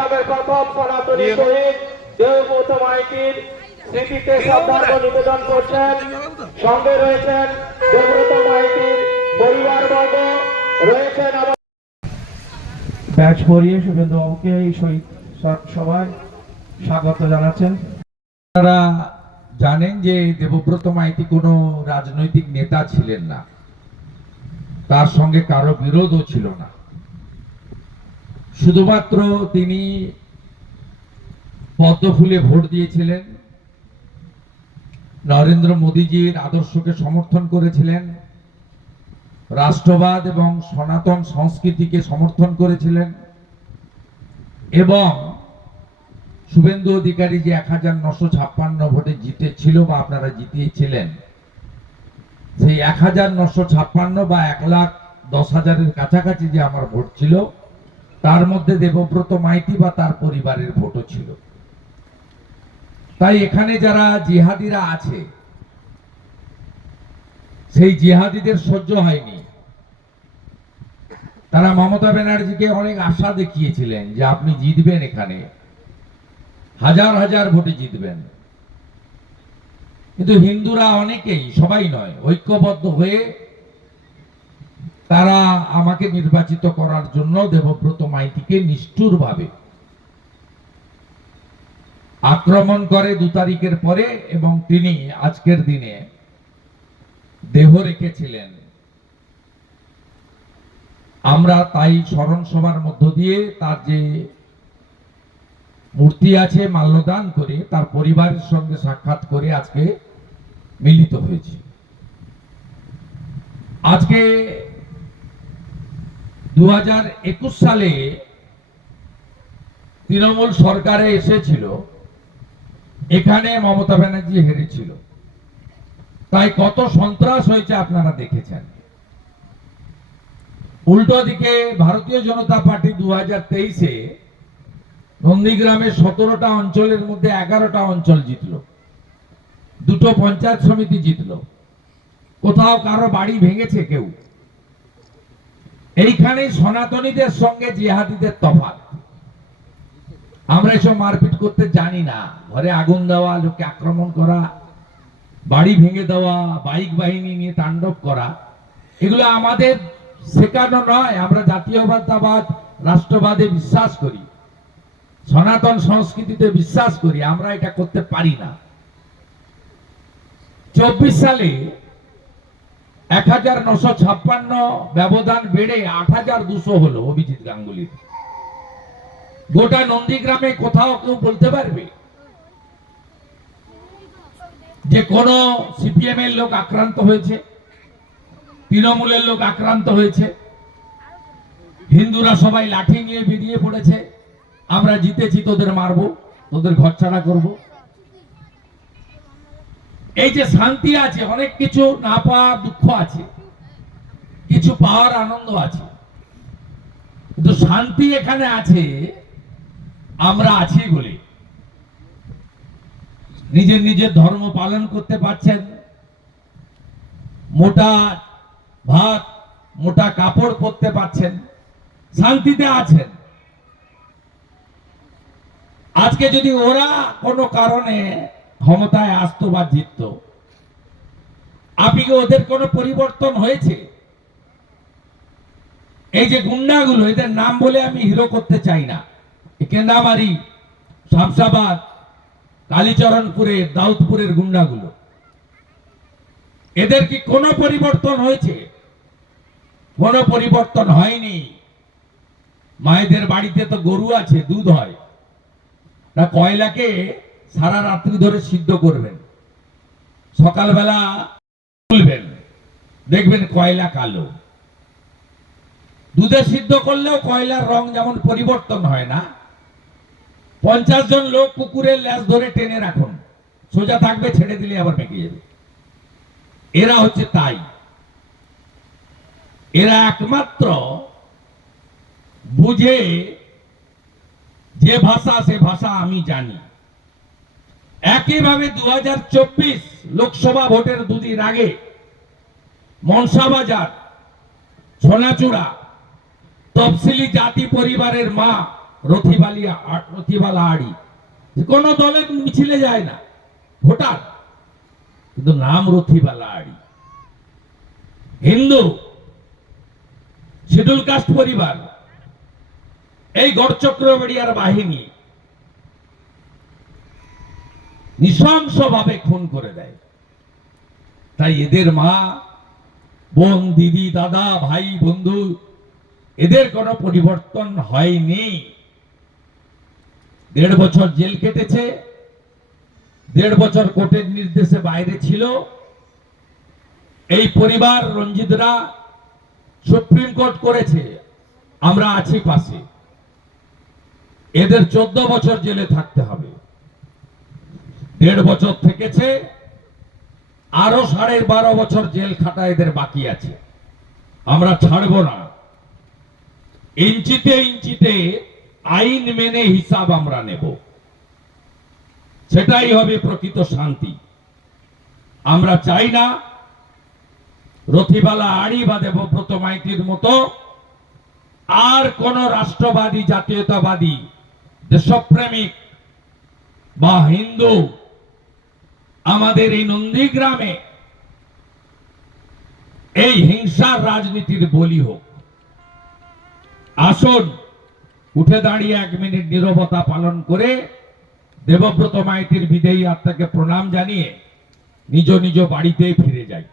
গ্রামের প্রথম সনাতনী শহীদ দেবব্রত মাইতির স্মৃতিতে শ্রদ্ধার্ঘ্য নিবেদন করছেন। সঙ্গে রয়েছেন দেবব্রত মাইতির পরিবারবর্গ রয়েছেন আমার ব্যাচ পরিয়ে শুভেন্দু বাবুকে এই শহীদ স- সভায় স্বাগত জানাচ্ছেন। আপনারা জানেন যে দেবব্রত মাইতি কোনো রাজনৈতিক নেতা ছিলেন না। তার সঙ্গে কারও বিরোধও ছিল না। শুধুমাত্র তিনি পদ্মফুলে ভোট দিয়েছিলেন, নরেন্দ্র মোদীজির আদর্শকে সমর্থন করেছিলেন, রাষ্ট্রবাদ এবং সনাতন সংস্কৃতিকে সমর্থন করেছিলেন, এবং শুভেন্দু অধিকারী যে এক হাজার নশো ছাপ্পান্ন ভোটে জিতেছিল বা আপনারা জিতিয়েছিলেন, সেই এক হাজার নশো ছাপ্পান্ন বা এক লাখ দশ হাজারের কাছাকাছি যে আমার ভোট ছিল তার মধ্যে দেবব্রত মাইতি বা তার পরিবারের ভোটও ছিল। তাই এখানে যারা জিহাদিরা আছে, সেই জিহাদিদের সহ্য হয়নি। তারা মমতা ব্যানার্জিকে অনেক আশা দেখিয়েছিলেন যে আপনি জিতবেন এখানে। হাজার হাজার ভোটে জিতবেন। কিন্তু হিন্দুরা অনেকেই, সবাই নয়, ঐক্যবদ্ধ হয়ে তারা আমাকে নির্বাচিত করার জন্য দেবব্রত মাইতিকে নিষ্ঠুরভাবে আক্রমণ করে দু তারিখের পরে এবং তিনি আজকের দিনে দেহ রেখেছিলেন। আমরা তাই স্মরণ সভার মধ্য দিয়ে তার যে মূর্তি আছে মাল্যদান করে তার পরিবারের সঙ্গে সাক্ষাৎ করে আজকে মিলিত হয়েছে। আজকে দু হাজার একুশ সালে তৃণমূল সরকারে এসেছিল। এখানে মমতা ব্যানার্জি হেরেছিল। তাই কত সন্ত্রাস হয়েছে আপনারা দেখেছেন। উল্টো দিকে ভারতীয় জনতা পার্টি দু হাজার তেইশে নন্দীগ্রামের সতেরোটা অঞ্চলের মধ্যে এগারোটা অঞ্চল জিতলো। দুটো পঞ্চায়েত সমিতি জিতলো। কোথাও কারও বাড়ি ভেঙেছে কেউ। এইখানে সনাতনীদের সঙ্গে জিহাদিদের তফাৎ। আমরা এসব মারপিট করতে জানি না। ঘরে আগুন দেওয়া, লোককে আক্রমণ করা, বাড়ি ভেঙে দেওয়া, বাইক বাহিনী নিয়ে তাণ্ডব করা, এগুলো আমাদের শেখানো নয়। আমরা জাতীয়বাদবাদ, রাষ্ট্রবাদে বিশ্বাস করি। সনাতন সংস্কৃতিতে বিশ্বাস করি, আমরা এটা করতে পারি না। চব্বিশ সালে এক হাজার নশো ছাপ্পান্ন ব্যবধান বেড়ে আট হাজার দুশো হলো অভিজিৎ গাঙ্গুলির। গোটা নন্দীগ্রামে কোথাও কেউ বলতে পারবে? যে কোন সিপিএম এর লোক আক্রান্ত হয়েছে, তৃণমূলের লোক আক্রান্ত হয়েছে, হিন্দুরা সবাই লাঠি নিয়ে বেরিয়ে পড়েছে, আমরা জিতেছি, তোদের মারবো, তোদের ঘরছাড়া করব। এই যে শান্তি আছে, অনেক কিছু না পাওয়ার দুঃখ আছে, কিছু পাওয়ার আনন্দ আছে। কিন্তু শান্তি এখানে আছে, আমরা আছি বলে। নিজের নিজের ধর্ম পালন করতে পারছেন। মোটা ভাত, মোটা কাপড় পরতে পারছেন। শান্তিতে আছেন। আজকে যদি ওরা কোনো কারণে ক্ষমতায় আসতো বা জিততো। আপনি কি ওদের কোনো পরিবর্তন হয়েছে? এই যে গুন্ডাগুলো, এদের নাম বলে আমি হিরো করতে চাই না। কেন্দামারি শামসাবাদ, কালীচরণপুরে, দাউদপুরের গুন্ডাগুলো। এদের কি কোনো পরিবর্তন হয়েছে? কোনো পরিবর্তন হয়নি। মায়েদের বাড়িতে তো গরু আছে, দুধ হয়। না কয়লাকে সারা রাত্রি ধরে সিদ্ধ করবেন। সকালবেলা তুলবেন। দেখবেন কয়লা কালো। দুধে সিদ্ধ করলেও কয়লার রং যেমন পরিবর্তন হয় না। পঞ্চাশ জন লোক কুকুরের ল্যাস ধরে টেনে রাখুন। সোজা থাকবে, ছেড়ে দিলে আবার পেকে যাবে। এরা হচ্ছে তাই। এরা একমাত্র বুঝে যে ভাষা, সে ভাষা আমি জানি। একইভাবে দু হাজার চব্বিশ লোকসভা ভোটের দুদিন আগে মনসাবাজার সোনাচূড়া তফসিলি জাতি পরিবারের মা রথিবালি আ- রথিবালা আড়ি। কোনো দলের মিছিলে যায় না, ভোটার। কিন্তু নাম রথিবালা আড়ি। হিন্দু শিডুল কাস্ট পরিবার, এই গড়চক্রবাড়িয়ার বাহিনী নৃশংসভাবে খুন করে দেয়। তাই এদের মা, বোন, দিদি, দাদা, ভাই, বন্ধু, এদের কোনো পরিবর্তন হয়নি। দেড় বছর জেল কেটেছে, দেড় বছর কোর্টের নির্দেশে বাইরে ছিল। এই পরিবার রঞ্জিতরা সুপ্রিম কোর্ট করেছে, আমরা আছি পাশে। এদের চোদ্দ বছর জেলে থাকতে হবে। দেড় বছর থেকেছে, আরও সাড়ে বারো বছর জেল খাটা এদের বাকি আছে। আমরা ছাড়বো না। ইঞ্চিতে ইঞ্চিতে আইন মেনে হিসাব আমরা নেব। সেটাই হবে প্রকৃত শান্তি। আমরা চাই না রথিবালা আড়ি বা দেবব্রত মাইতির মতো আর কোন রাষ্ট্রবাদী, জাতীয়তাবাদী, দেশপ্রেমিক বা হিন্দু আমাদের এই নন্দীগ্রামে এই হিংসার রাজনীতির বলি হোক। আসুন, উঠে দাঁড়িয়ে এক মিনিট নিরবতা পালন করে দেবব্রত মাইতির বিদেয়ী আত্মাকে প্রণাম জানিয়ে নিজ নিজ বাড়িতে ফিরে যাই।